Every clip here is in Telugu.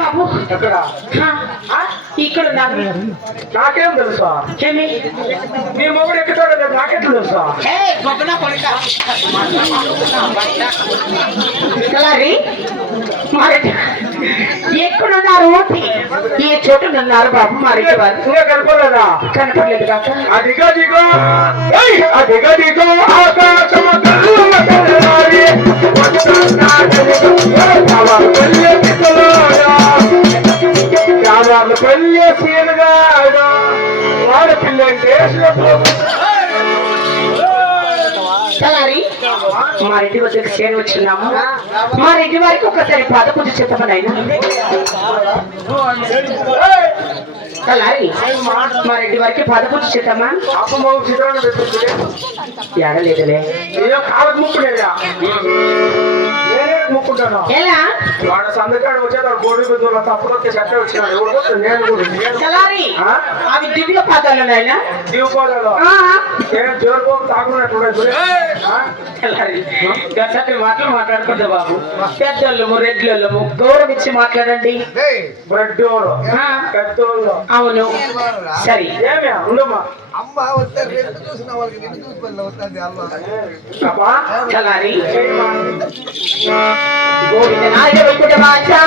బాబు ఎక్కడ ఇక్కడ ఉన్నారు. నాకేం తెలుసా ఏమి నీ మొగుడు ఎక్కుతాడు లేదు నాకెట్లు తెలుసా కలారి ఎక్కడున్నారు ఏ చోటున్నారు బాబు మారెడ్డి వారు ఇంకా కనుకోలేదా కనపడలేదు కాక అదిగో దిగో అదిగో దిగో ఆకాశము పల్లె సీనుగాడు వాడు పిల్ల కలారి మా రెడ్డి వద్దకు చేరి వచ్చిన్నాము. మా రెడ్డి వారికి ఒకసారి పాద పూజ చేద్దామని అయినా కలారి మా రెడ్డి వారికి పాద పూజ చేద్దామా? ఎడలేదులే కాళ్ళకు ముక్కునేదా నేనే ముక్కుంటాను. ఎలా వాడు సందకాడు వచ్చేది గోడి బిందువులో తప్పుకొస్తే కట్టే వచ్చినాడు. నేను కూడా కలారి అవి దివ్య పాదాలు నాయన దిగుకోలేదు నేను జోరుకోకు తాకున్నట్టు గట్టి మాటలు మాట్లాడుకుంటా బాబు. పెద్దోళ్ళము రెడ్లోళ్ళము గౌరవం ఇచ్చి మాట్లాడండి. బ్రెడ్ పెద్దోళ్ళు అవును సరే ఏమే ఉండమ్మా కలారి గోవింద నాయక వైకుంఠ వాచా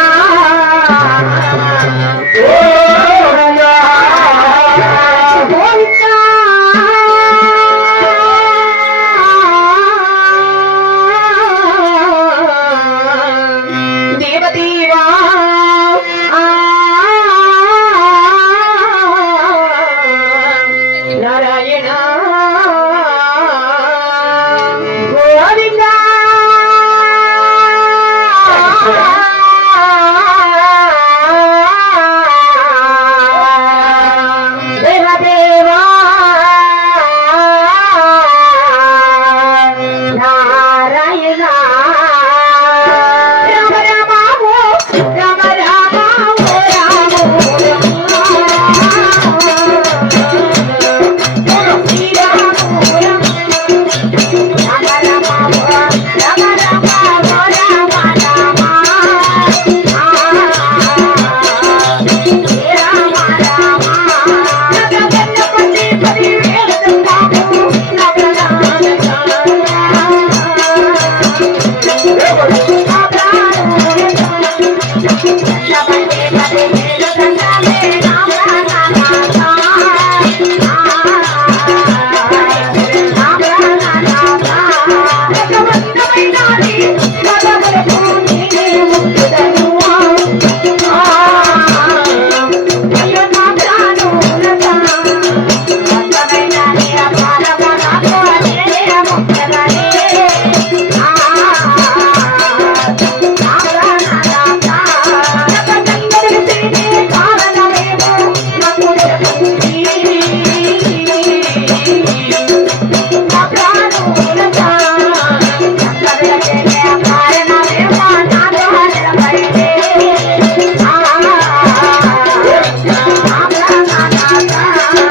Bye.